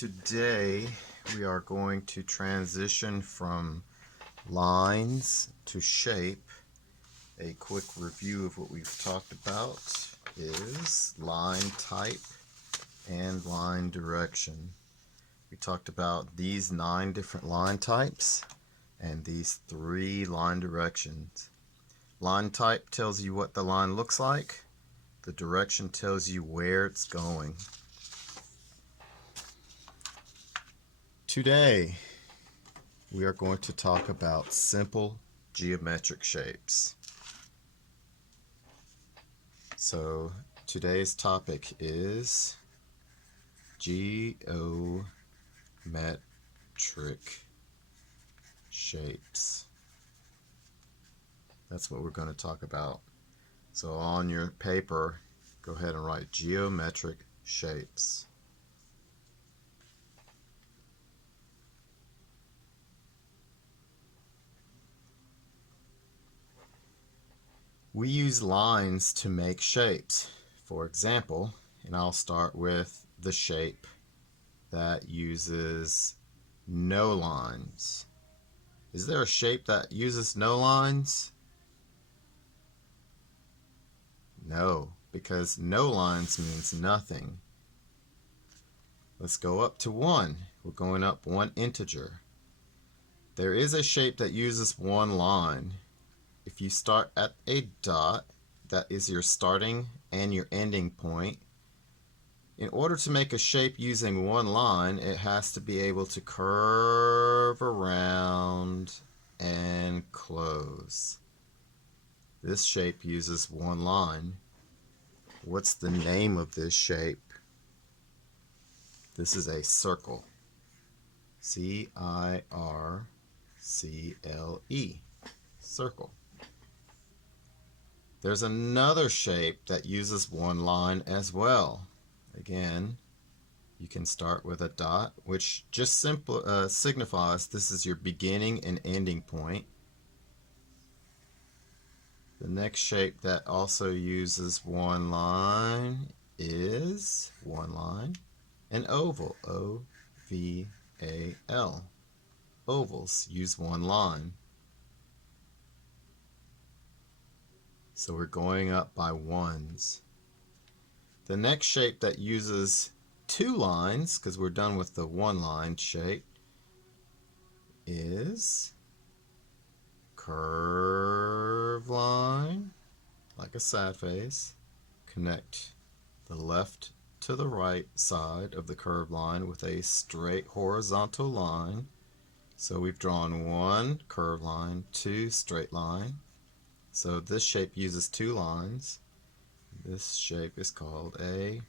Today we are going to transition from lines to shape. A quick review of what we've talked about is line type and line direction. We talked about these 9 different line types and these 3 line directions. Line type tells you what the line looks like. The direction tells you where it's going. Today, we are going to talk about simple geometric shapes. So, today's topic is geometric shapes. That's what we're going to talk about. So, on your paper, go ahead and write geometric shapes. We use lines to make shapes. For example, and I'll start with the shape that uses no lines. Is there a shape that uses no lines? No, because no lines means nothing. Let's go up to 1. We're going up 1 integer. There is a shape that uses 1 line. If you start at a dot, that is your starting and your ending point. In order to make a shape using 1 line, it has to be able to curve around and close. This shape uses 1 line. What's the name of this shape? This is a circle. C-I-R-C-L-E. Circle. There's another shape that uses 1 line as well. Again, you can start with a dot, which just signifies this is your beginning and ending point. The next shape that also uses 1 line is an oval. O-V-A-L. Ovals use 1 line. So we're going up by 1s. The next shape that uses 2 lines, because we're done with the 1 line shape, is curve line, like a sad face. Connect the left to the right side of the curved line with a straight horizontal line. So we've drawn 1 curved line, 2 straight line. So this shape uses 2 lines. This shape is called a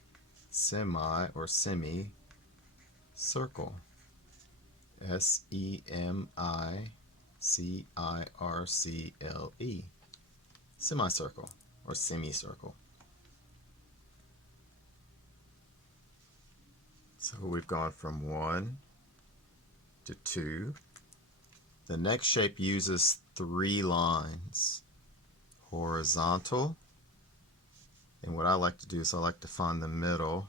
semi circle. S-E-M-I-C-I-R-C-L-E. Semicircle or semicircle. So we've gone from 1 to 2. The next shape uses 3 lines. Horizontal. And what I like to do is I like to find the middle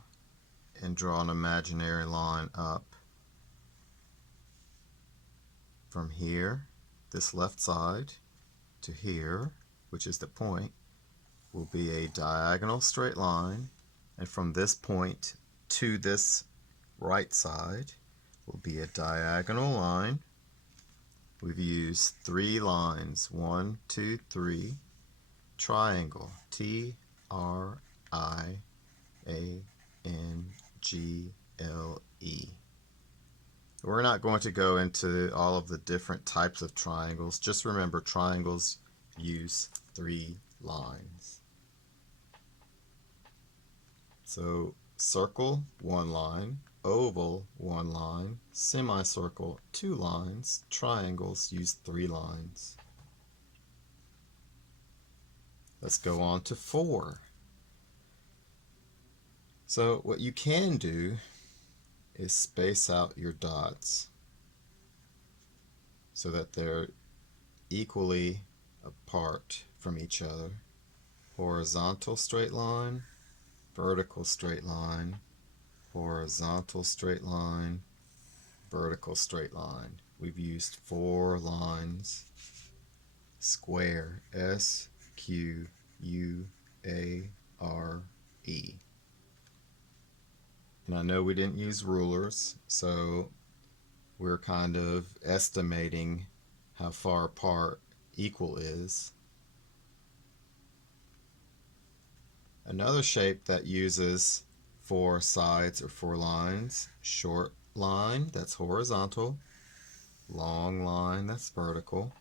and draw an imaginary line up. From here, this left side, to here, which is the point, will be a diagonal straight line. And from this point to this right side will be a diagonal line. We've used 3 lines, 1, 2, 3. Triangle, T-R-I-A-N-G-L-E. We're not going to go into all of the different types of triangles. Just remember, triangles use 3 lines. So circle, 1 line. Oval, 1 line. Semicircle, 2 lines. Triangles use 3 lines. Let's go on to 4. So what you can do is space out your dots so that they're equally apart from each other. Horizontal straight line, vertical straight line, horizontal straight line, vertical straight line. We've used 4 lines. Square, S-Q-U-A-R-E. And I know we didn't use rulers, so we're kind of estimating how far apart equal is. Another shape that uses 4 sides or 4 lines: short line, that's horizontal; long line, that's vertical;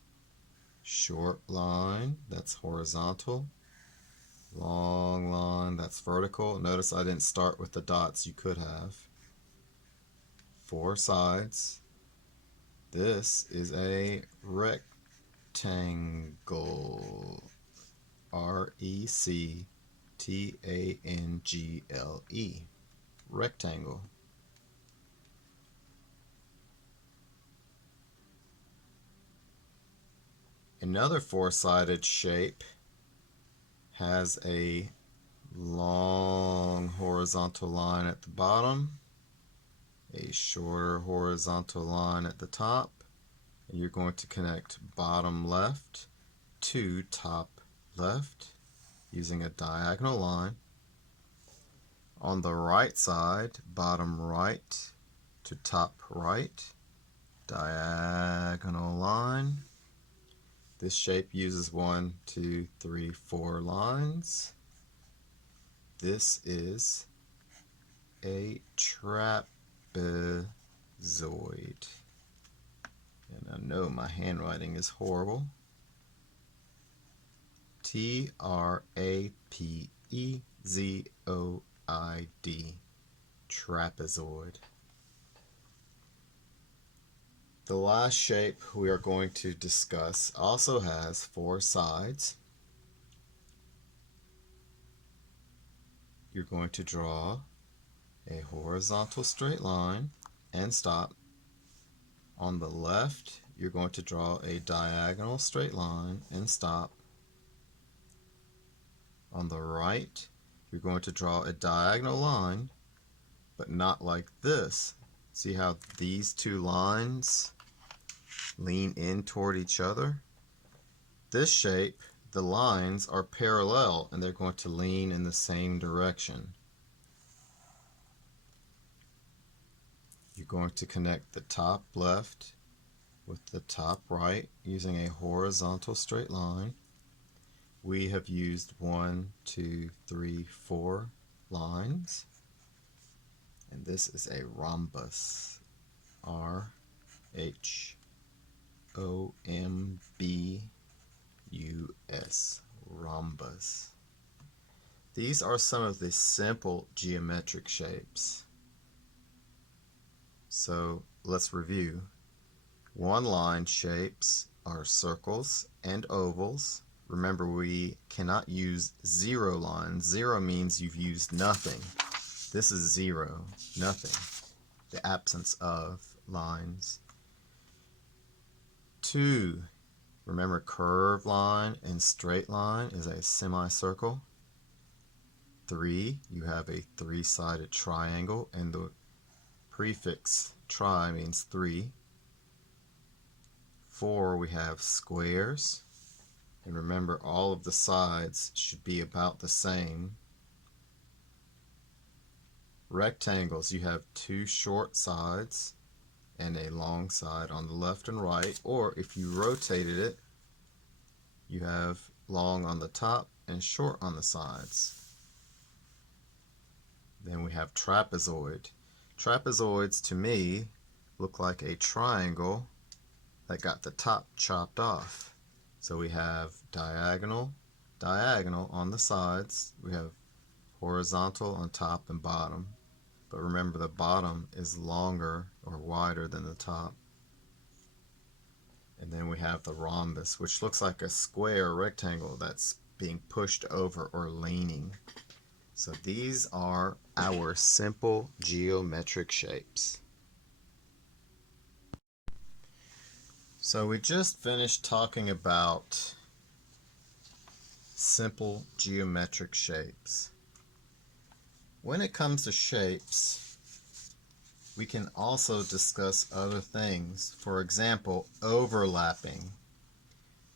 short line, that's horizontal; long line, that's vertical. Notice I didn't start with the dots. You could have. 4 sides. This is a rectangle. R-E-C-T-A-N-G-L-E. Rectangle. Another 4-sided shape has a long horizontal line at the bottom, a shorter horizontal line at the top, and you're going to connect bottom left to top left using a diagonal line. On the right side, bottom right to top right, diagonal line. This shape uses 1, 2, 3, 4 lines. This is a trapezoid. And I know my handwriting is horrible. T-R-A-P-E-Z-O-I-D. Trapezoid. The last shape we are going to discuss also has 4 sides. You're going to draw a horizontal straight line and stop. On the left, you're going to draw a diagonal straight line and stop. On the right, you're going to draw a diagonal line, but not like this. See how these 2 lines lean in toward each other? This shape, the lines are parallel and they're going to lean in the same direction. You're going to connect the top left with the top right using a horizontal straight line. We have used 1, 2, 3, 4 lines. And this is a rhombus. R-H-O-M-B-U-S. Rhombus. These are some of the simple geometric shapes. So let's review. 1-line shapes are circles and ovals. Remember, we cannot use 0 lines. 0 means you've used nothing. This is 0, nothing, the absence of lines. 2, remember, curved line and straight line is a semicircle. 3, you have a 3-sided triangle, and the prefix tri means 3. 4, we have squares, and remember, all of the sides should be about the same. Rectangles, you have 2 short sides and a long side on the left and right, or if you rotated it, you have long on the top and short on the sides. Then we have trapezoid. Trapezoids, to me, look like a triangle that got the top chopped off. So we have diagonal, diagonal on the sides. We have horizontal on top and bottom. But remember, the bottom is longer or wider than the top. And then we have the rhombus, which looks like a square rectangle that's being pushed over or leaning. So these are our simple geometric shapes. So we just finished talking about simple geometric shapes. When it comes to shapes, We can also discuss other things. For example, overlapping.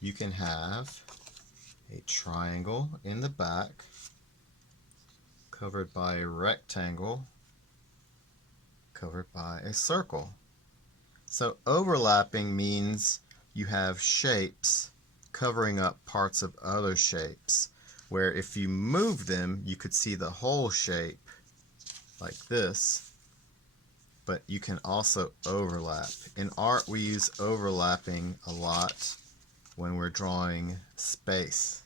You can have a triangle in the back covered by a rectangle covered by a circle. So overlapping means you have shapes covering up parts of other shapes, where if you move them, you could see the whole shape like this, but you can also overlap. In art, we use overlapping a lot when we're drawing space.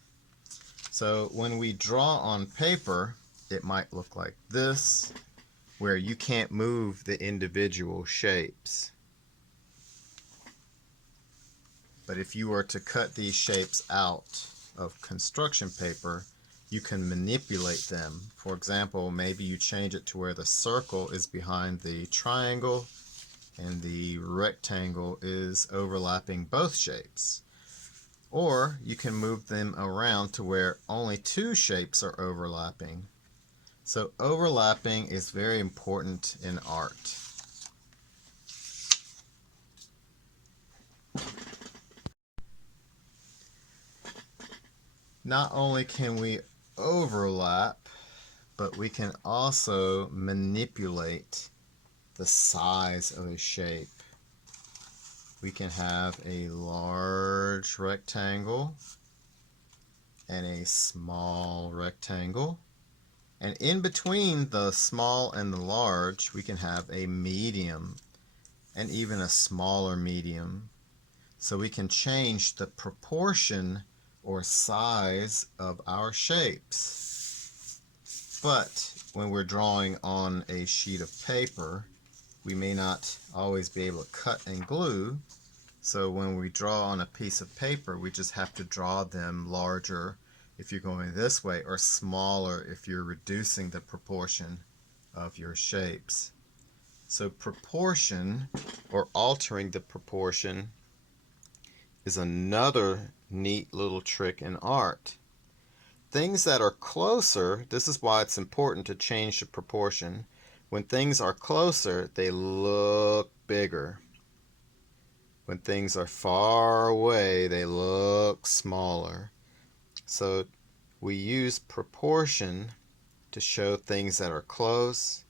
So when we draw on paper, it might look like this, where you can't move the individual shapes. But if you were to cut these shapes out of construction paper, you can manipulate them. For example, maybe you change it to where the circle is behind the triangle and the rectangle is overlapping both shapes. Or you can move them around to where only two shapes are overlapping. So overlapping is very important in art. Not only can we overlap, but we can also manipulate the size of a shape. We can have a large rectangle and a small rectangle. And in between the small and the large, we can have a medium and even a smaller medium. So we can change the proportion or size of our shapes. But when we're drawing on a sheet of paper, we may not always be able to cut and glue. So when we draw on a piece of paper, we just have to draw them larger if you're going this way, or smaller if you're reducing the proportion of your shapes. So proportion, or altering the proportion, is another neat little trick in art. Things that are closer, this is why it's important to change the proportion. When things are closer, they look bigger. When things are far away, they look smaller. So we use proportion to show things that are close,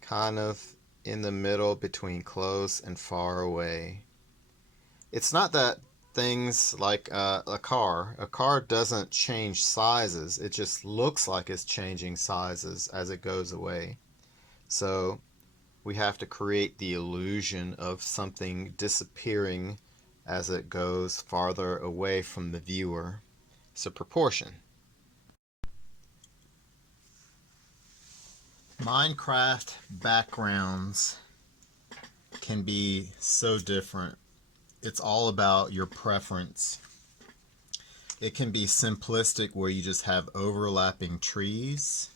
kind of in the middle between close and far away. It's not that things like a car doesn't change sizes. It just looks like it's changing sizes as it goes away. So we have to create the illusion of something disappearing as it goes farther away from the viewer. So proportion. Minecraft backgrounds can be so different. It's all about your preference. It can be simplistic where you just have overlapping trees.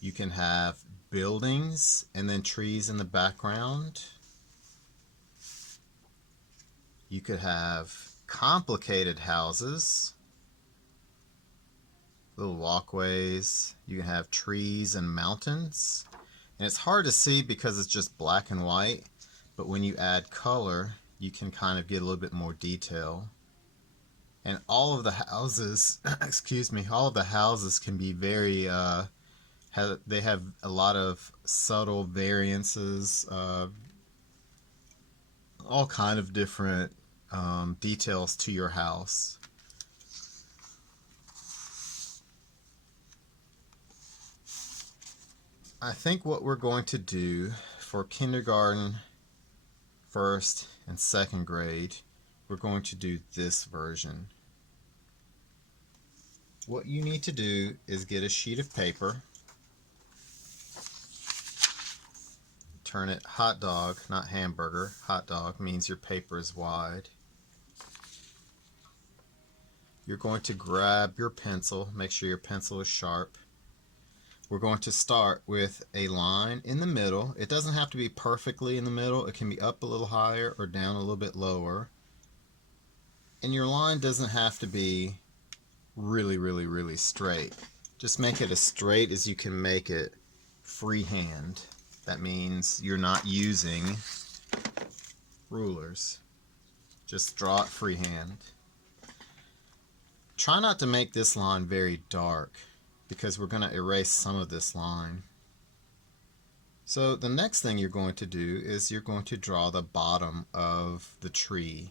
You can have buildings and then trees in the background. You could have complicated houses, little walkways. You can have trees and mountains. And it's hard to see because it's just black and white, but when you add color, you can kind of get a little bit more detail. And all of the houses, excuse me, all of the houses can be very, they have a lot of subtle variances, all kind of different details to your house. I think what we're going to do for kindergarten, first and second grade, we're going to do this version. What you need to do is get a sheet of paper, turn it hot dog, not hamburger. Hot dog means your paper is wide. You're going to grab your pencil, make sure your pencil is sharp. We're going to start with a line in the middle. It doesn't have to be perfectly in the middle. It can be up a little higher or down a little bit lower. And your line doesn't have to be really straight. Just make it as straight as you can make it freehand. That means you're not using rulers. Just draw it freehand. Try not to make this line very dark because we're going to erase some of this line. So the next thing you're going to do is you're going to draw the bottom of the tree.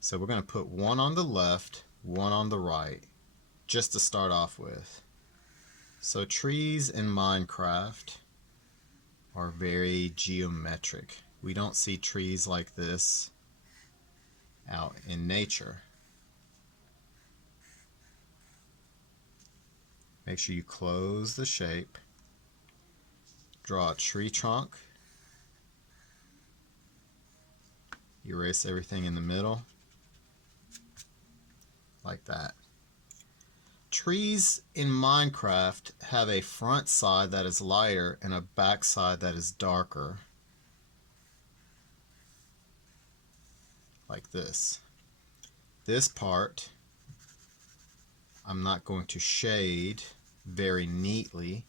So we're going to put one on the left, one on the right, just to start off with. So trees in Minecraft are very geometric. We don't see trees like this out in nature. Make sure you close the shape. Draw a tree trunk. Erase everything in the middle, like that. Trees in Minecraft have a front side that is lighter and a back side that is darker, like this. This part I'm not going to shade very neatly.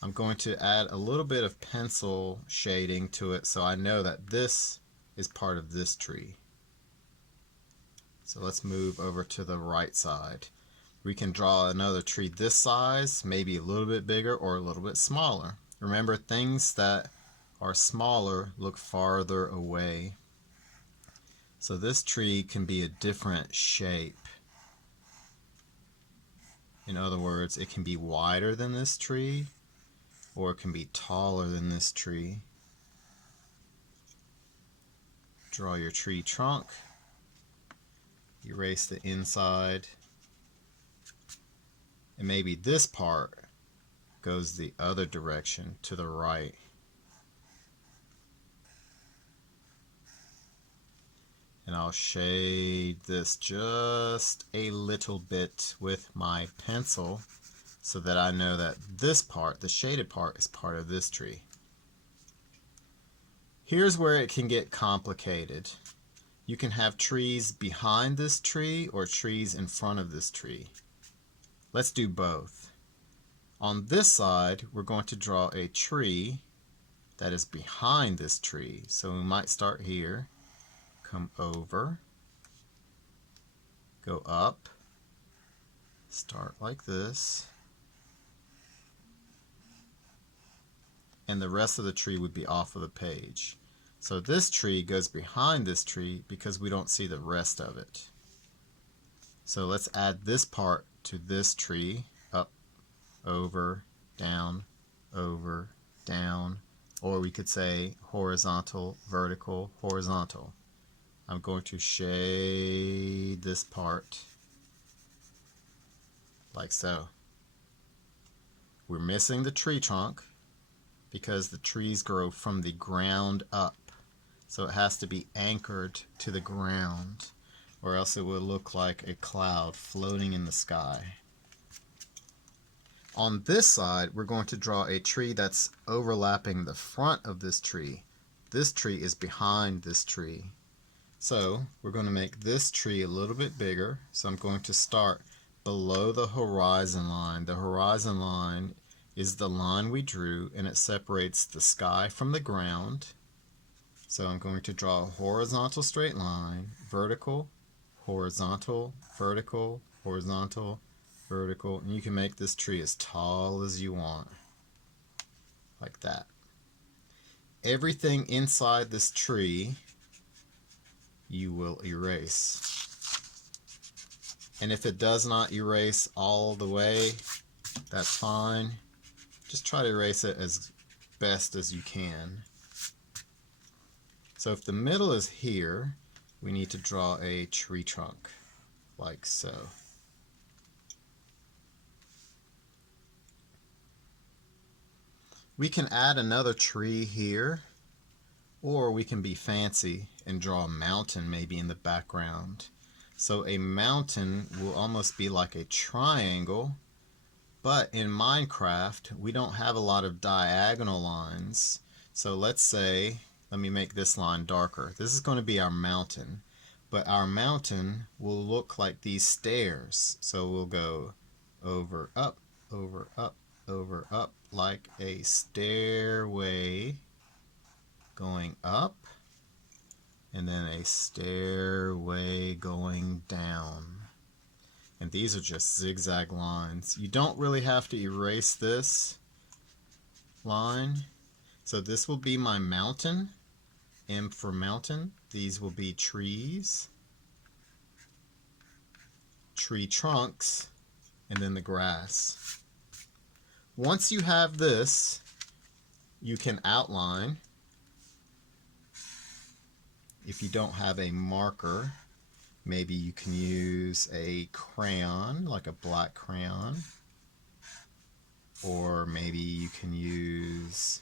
I'm going to add a little bit of pencil shading to it so I know that this is part of this tree. So let's move over to the right side. We can draw another tree this size, maybe a little bit bigger or a little bit smaller. Remember, things that are smaller look farther away. So this tree can be a different shape. In other words, it can be wider than this tree, or it can be taller than this tree. Draw your tree trunk. Erase the inside. And maybe this part goes the other direction, to the right. And I'll shade this just a little bit with my pencil so that I know that this part, the shaded part, is part of this tree. Here's where it can get complicated. You can have trees behind this tree or trees in front of this tree. Let's do both. On this side, we're going to draw a tree that is behind this tree. So we might start here, come over, go up, start like this, and the rest of the tree would be off of the page. So this tree goes behind this tree because we don't see the rest of it. So let's add this part to this tree, up, over, down, or we could say horizontal, vertical, horizontal. I'm going to shade this part like so. We're missing the tree trunk because the trees grow from the ground up. So it has to be anchored to the ground, or else it would look like a cloud floating in the sky. On this side, we're going to draw a tree that's overlapping the front of this tree. This tree is behind this tree. So we're going to make this tree a little bit bigger. So I'm going to start below the horizon line. The horizon line is the line we drew, and it separates the sky from the ground. So I'm going to draw a horizontal straight line, vertical, horizontal, vertical, horizontal, vertical, and you can make this tree as tall as you want, like that. Everything inside this tree you will erase. And if it does not erase all the way, that's fine. Just try to erase it as best as you can. So if the middle is here, we need to draw a tree trunk, like so. We can add another tree here, or we can be fancy and draw a mountain maybe in the background. So a mountain will almost be like a triangle, but in Minecraft we don't have a lot of diagonal lines. So let's say, let me make this line darker. This is going to be our mountain, but our mountain will look like these stairs. So we'll go over, up, over, up, over, up, like a stairway going up, and then a stairway going down. And these are just zigzag lines. You don't really have to erase this line. So this will be my mountain, M for mountain. These will be trees, tree trunks, and then the grass. Once you have this, you can outline. If you don't have a marker, maybe you can use a crayon, like a black crayon, or maybe you can use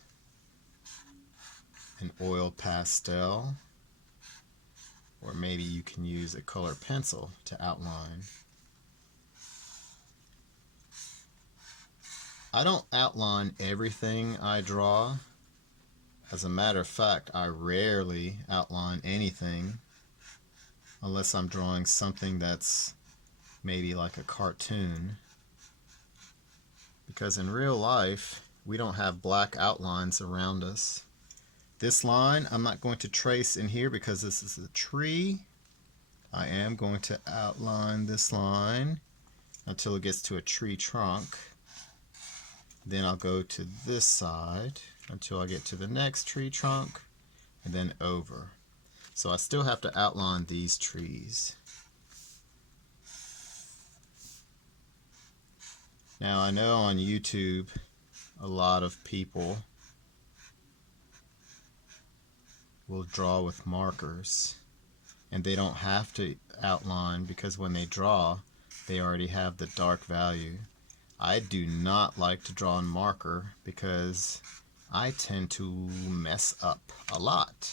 an oil pastel, or maybe you can use a color pencil to outline. I don't outline everything I draw. As a matter of fact, I rarely outline anything unless I'm drawing something that's maybe like a cartoon. Because in real life, we don't have black outlines around us. This line I'm not going to trace in here because this is a tree. I am going to outline this line until it gets to a tree trunk. Then I'll go to this side until I get to the next tree trunk, and then over. So I still have to outline these trees. Now I know on YouTube a lot of people will draw with markers, and they don't have to outline because when they draw, they already have the dark value. I do not like to draw in marker because I tend to mess up a lot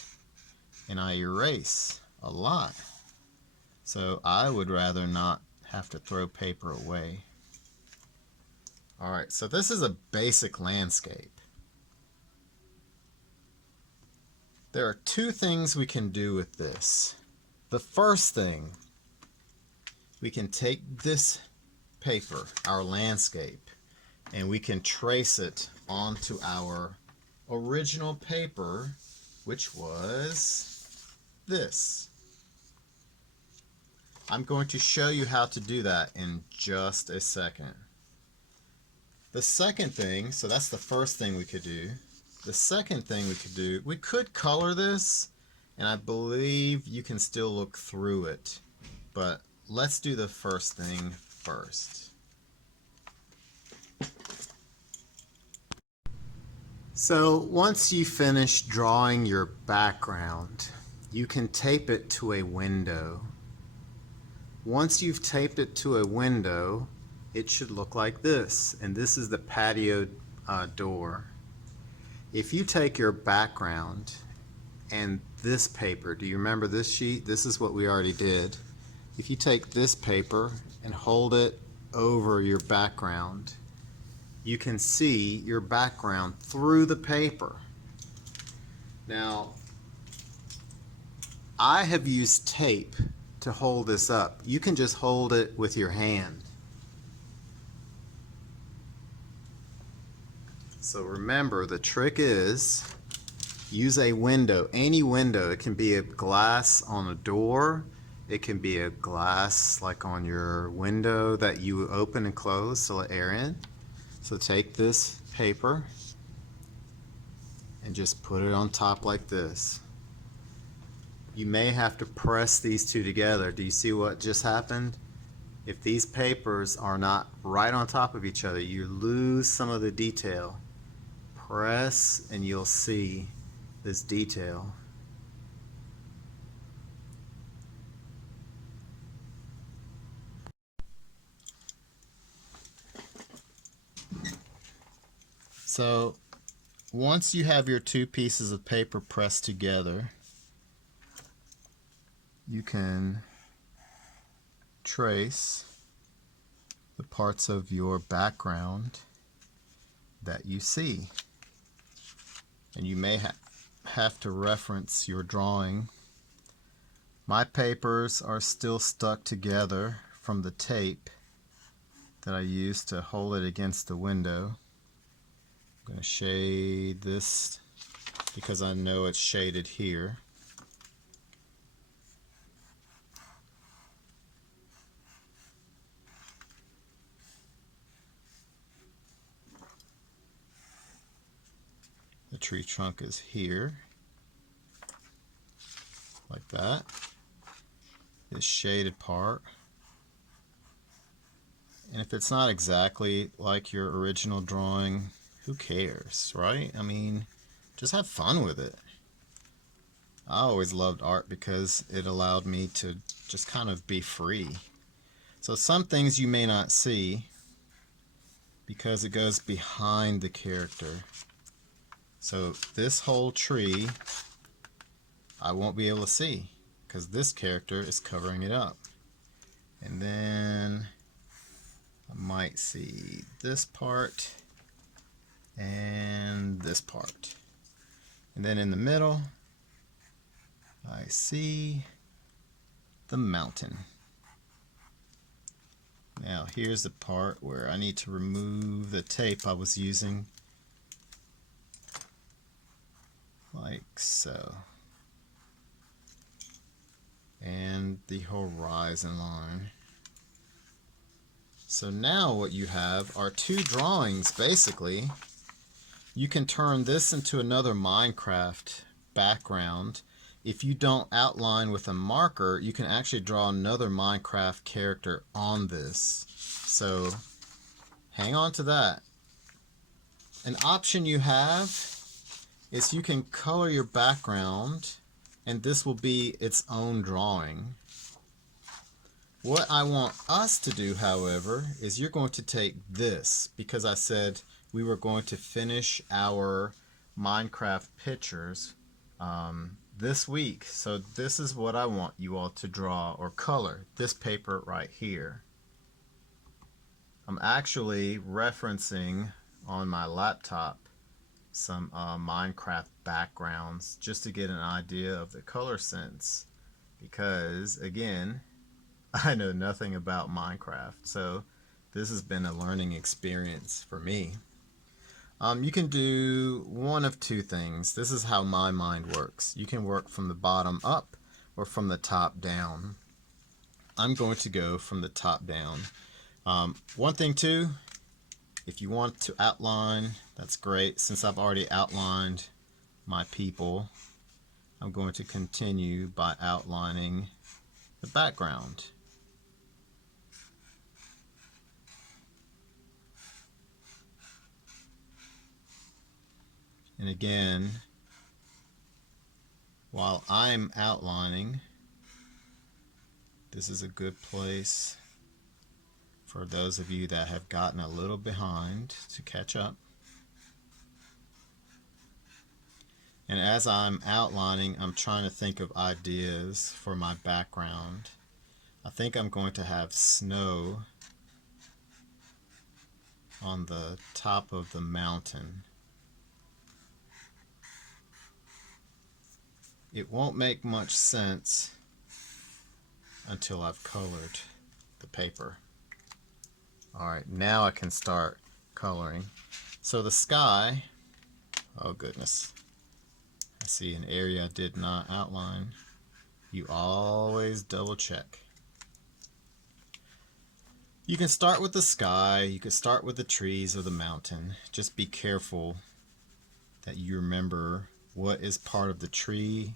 and I erase a lot. So I would rather not have to throw paper away. Alright, so this is a basic landscape. There are two things we can do with this. The first thing, we can take this paper, our landscape, and we can trace it onto our original paper, which was this. I'm going to show you how to do that in just a second. The second thing, so that's the first thing we could do. The second thing we could do, we could color this, and I believe you can still look through it. But let's do the first thing first. So once you finish drawing your background, you can tape it to a window. Once you've taped it to a window, it should look like this, and this is the patio door. If you take your background and this paper, do you remember this sheet? This is what we already did. If you take this paper and hold it over your background, you can see your background through the paper. Now, I have used tape to hold this up. You can just hold it with your hand. So remember, the trick is use a window, any window. It can be a glass on a door. It can be a glass like on your window that you open and close to let air in. So take this paper and just put it on top like this. You may have to press these two together. Do you see what just happened? If these papers are not right on top of each other, you lose some of the detail. Press and you'll see this detail. So once you have your two pieces of paper pressed together, you can trace the parts of your background that you see. And you may have to reference your drawing. My papers are still stuck together from the tape that I used to hold it against the window. I'm I'm going to shade this because I know it's shaded here. The tree trunk is here, like that. This shaded part. And if it's not exactly like your original drawing, who cares, right? I mean, just have fun with it. I always loved art because it allowed me to just kind of be free. So some things you may not see because it goes behind the character. So this whole tree I won't be able to see because this character is covering it up. And then I might see this part and this part. And then in the middle, I see the mountain. Now here's the part where I need to remove the tape I was using, like so. And the horizon line. So now what you have are two drawings basically. You can turn this into another Minecraft background. If you don't outline with a marker, you can actually draw another Minecraft character on this. So hang on to that. An option you have is you can color your background and this will be its own drawing. What I want us to do, however, is you're going to take this, because I said we were going to finish our Minecraft pictures this week. So this is what I want you all to draw or color, this paper right here. I'm actually referencing on my laptop some Minecraft backgrounds just to get an idea of the color sense, because again, I know nothing about Minecraft, so this has been a learning experience for me. You can do one of two things. This is how my mind works. You can work from the bottom up or from the top down. I'm going to go from the top down. One thing too, if you want to outline, that's great. Since I've already outlined my people, I'm going to continue by outlining the background. And again, while I'm outlining, this is a good place for those of you that have gotten a little behind to catch up. And as I'm outlining, I'm trying to think of ideas for my background. I think I'm going to have snow on the top of the mountain. It won't make much sense until I've colored the paper. Alright, now I can start coloring. So the sky, oh goodness, I see an area I did not outline. You always double check. You can start with the sky, you can start with the trees or the mountain. Just be careful that you remember what is part of the tree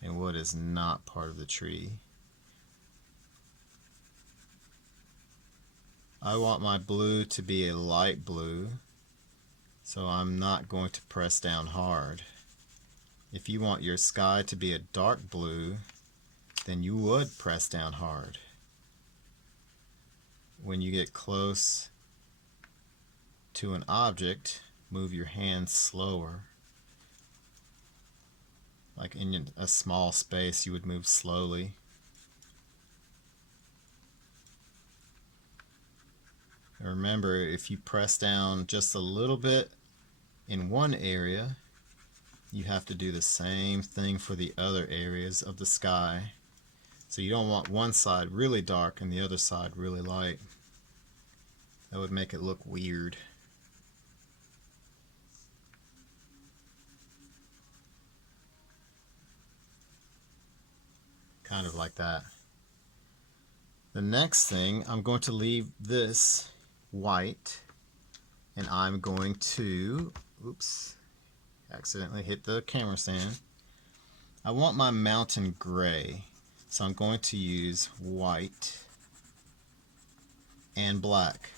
and what is not part of the tree. I want my blue to be a light blue, so I'm not going to press down hard. If you want your sky to be a dark blue, then you would press down hard. When you get close to an object, move your hand slower. Like in a small space, you would move slowly. And remember, if you press down just a little bit in one area, you have to do the same thing for the other areas of the sky. So you don't want one side really dark and the other side really light. That would make it look weird. kind of like that. The next thing, I'm going to leave this white, and I'm going to, oops, accidentally hit the camera stand. I want my mountain gray, so I'm going to use white and black.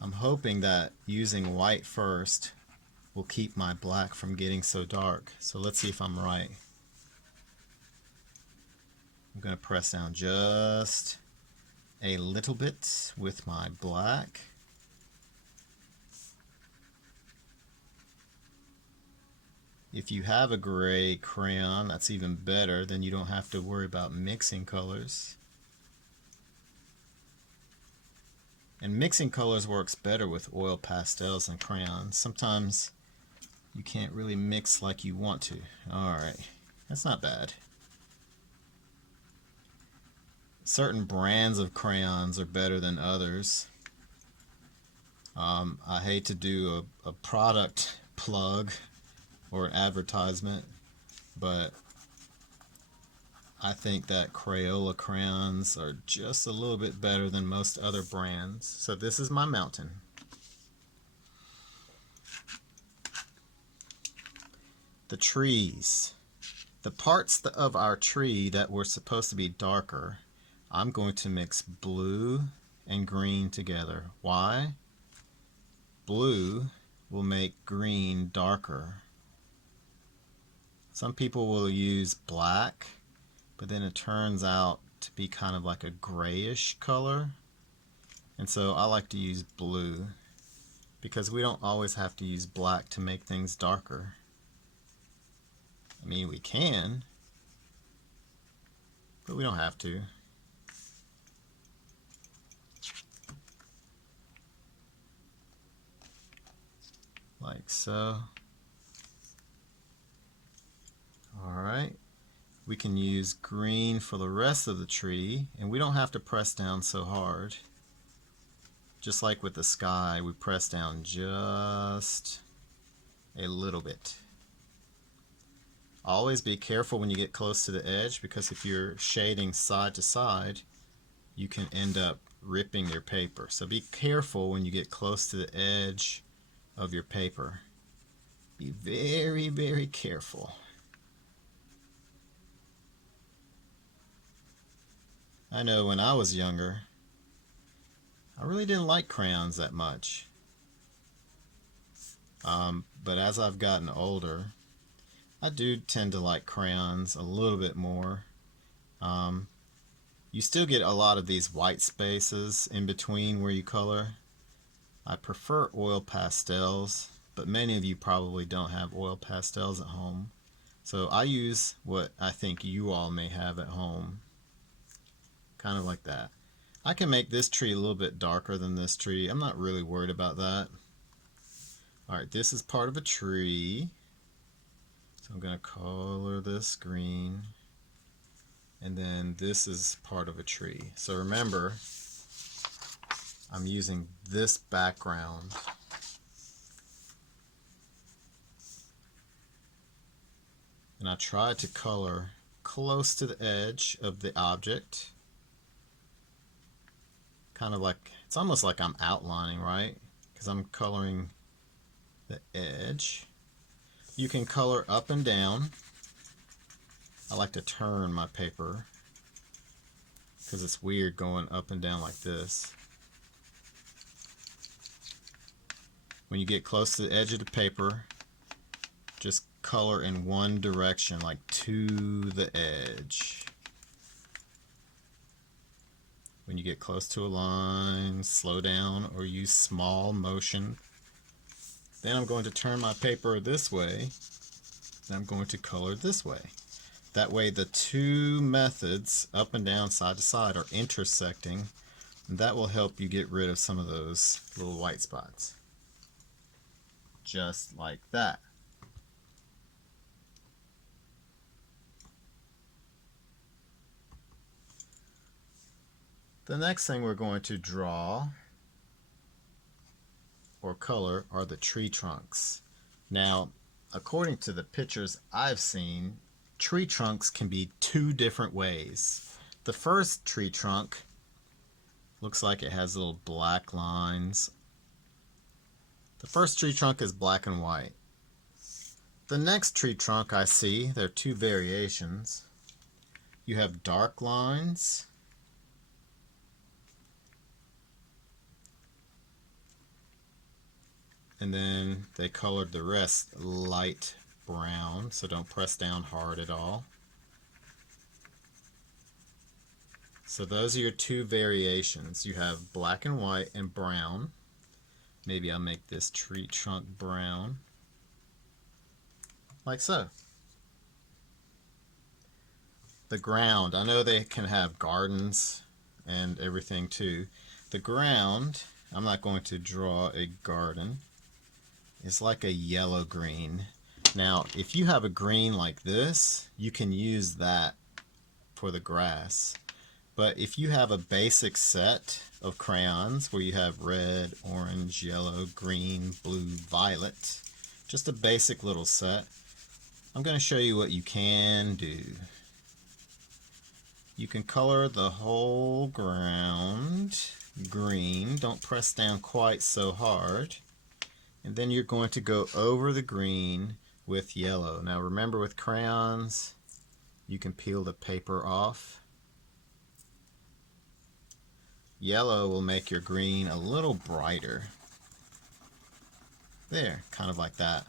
I'm hoping that using white first will keep my black from getting so dark. So let's see if I'm right. I'm going to press down just a little bit with my black. If you have a gray crayon, that's even better. Then you don't have to worry about mixing colors. And mixing colors works better with oil pastels and crayons. Sometimes you can't really mix like you want to. Alright, that's not bad. Certain brands of crayons are better than others. I hate to do a product plug or an advertisement, but I think that Crayola crayons are just a little bit better than most other brands. So this is my mountain. The trees. The parts of our tree that were supposed to be darker, I'm going to mix blue and green together. Why? Blue will make green darker. Some people will use black, but then it turns out to be kind of like a grayish color. And so I like to use blue because we don't always have to use black to make things darker. I mean, we can, but we don't have to. Like so. Alright. We can use green for the rest of the tree, and we don't have to press down so hard. Just like with the sky, we press down just a little bit. Always be careful when you get close to the edge, because if you're shading side to side, you can end up ripping your paper. So be careful when you get close to the edge of your paper. Be very, very careful. I know when I was younger, I really didn't like crayons that much. But as I've gotten older, I do tend to like crayons a little bit more. You still get a lot of these white spaces in between where you color. I prefer oil pastels, but many of you probably don't have oil pastels at home. So I use what I think you all may have at home. Kind of like that. I can make this tree a little bit darker than this tree. I'm not really worried about that. Alright, this is part of a tree. So I'm going to color this green. And then this is part of a tree. So remember, I'm using this background. And I try to color close to the edge of the object. Kind of like, it's almost like I'm outlining, right? Because I'm coloring the edge. You can color up and down. I like to turn my paper because it's weird going up and down like this. When you get close to the edge of the paper, just color in one direction, like to the edge. When you get close to a line, slow down or use small motion. Then I'm going to turn my paper this way, and I'm going to color this way. That way the two methods, up and down, side to side, are intersecting, and that will help you get rid of some of those little white spots. Just like that. The next thing we're going to draw or color are the tree trunks. Now, according to the pictures I've seen, tree trunks can be two different ways. The first tree trunk looks like it has little black lines. The first tree trunk is black and white. The next tree trunk I see, there are two variations. You have dark lines and then they colored the rest light brown, so don't press down hard at all. So those are your two variations. You have black and white and brown. Maybe I'll make this tree trunk brown, like so. The ground, I know they can have gardens and everything too. The ground, I'm not going to draw a garden, is like a yellow green. Now, if you have a green like this, you can use that for the grass. But if you have a basic set of crayons where you have red, orange, yellow, green, blue, violet, just a basic little set, I'm going to show you what you can do. You can color the whole ground green. Don't press down quite so hard. And then you're going to go over the green with yellow. Now remember, with crayons, you can peel the paper off. Yellow will make your green a little brighter. There, kind of like that.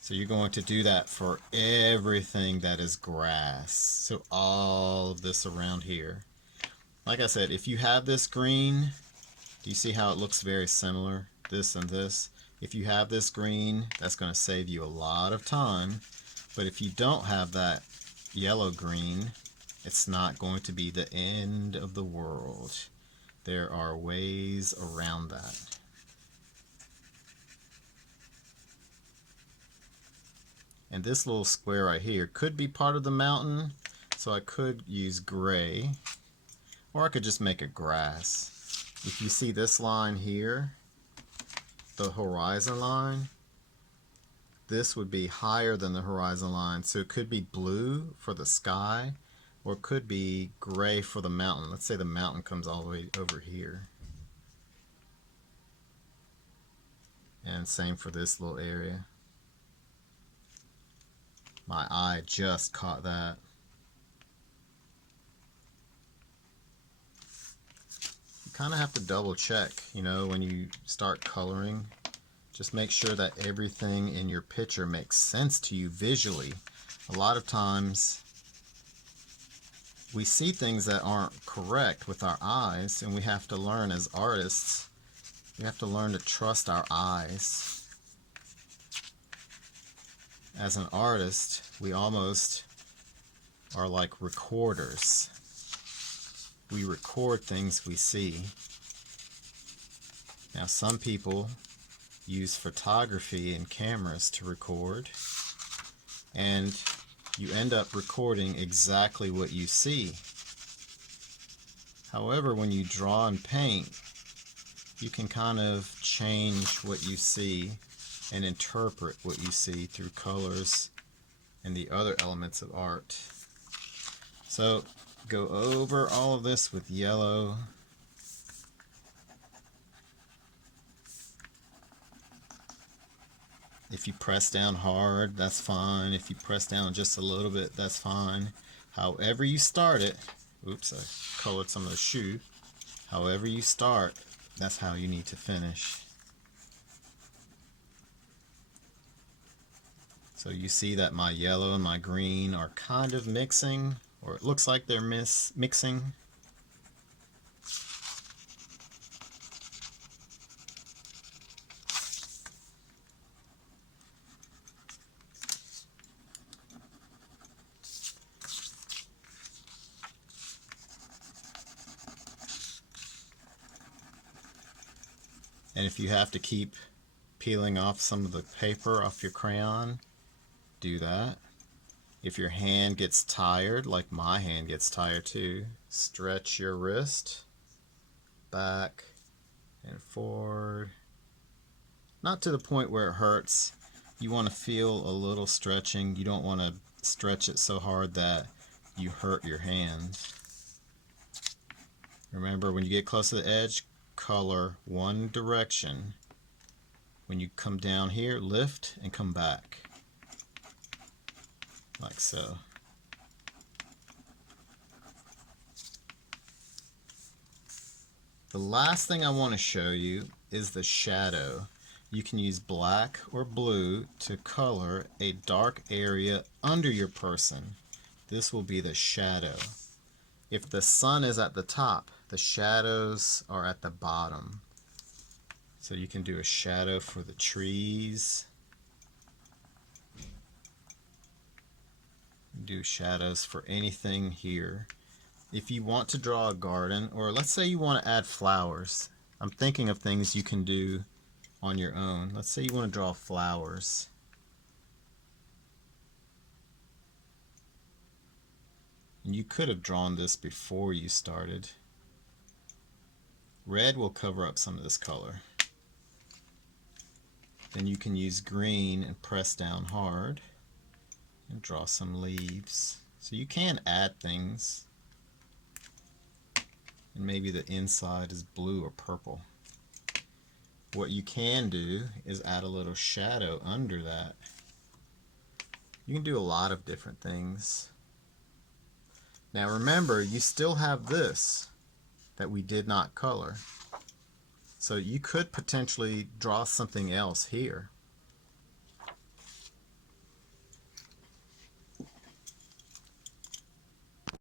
So you're going to do that for everything that is grass. So all of this around here. Like I said, if you have this green, do you see how it looks very similar? This and this. If you have this green, that's going to save you a lot of time. But if you don't have that yellow green, it's not going to be the end of the world. There are ways around that. And this little square right here could be part of the mountain, so I could use gray, or I could just make it grass. If you see this line here, the horizon line, this would be higher than the horizon line, so it could be blue for the sky, or it could be gray for the mountain. Let's say the mountain comes all the way over here. And same for this little area. My eye just caught that. You kind of have to double check, you know, when you start coloring. Just make sure that everything in your picture makes sense to you visually. A lot of times we see things that aren't correct with our eyes, and we have to learn as artists, we have to learn to trust our eyes. As an artist, we almost are like recorders. We record things we see. Now, some people use photography and cameras to record, and you end up recording exactly what you see. However, when you draw and paint, you can kind of change what you see and interpret what you see through colors and the other elements of art. So go over all of this with yellow. If you press down hard, that's fine. If you press down just a little bit, that's fine. However you start it, oops, I colored some of the shoe. However you start, that's how you need to finish. So you see that my yellow and my green are kind of mixing, or it looks like they're mixing. And if you have to keep peeling off some of the paper off your crayon, do that. If your hand gets tired, like my hand gets tired too, stretch your wrist back and forward. Not to the point where it hurts, you want to feel a little stretching. You don't want to stretch it so hard that you hurt your hands. Remember, when you get close to the edge, color one direction. When you come down here, lift and come back, like so. The last thing I want to show you is the shadow. You can use black or blue to color a dark area under your person. This will be the shadow. If the sun is at the top, the shadows are at the bottom. So you can do a shadow for the trees. Do shadows for anything here. If you want to draw a garden, or let's say you want to add flowers. I'm thinking of things you can do on your own. Let's say you want to draw flowers. And you could have drawn this before you started. Red will cover up some of this color. Then you can use green and press down hard and draw some leaves. So you can add things. And maybe the inside is blue or purple. What you can do is add a little shadow under that. You can do a lot of different things. Now remember, you still have this that we did not color. So you could potentially draw something else here.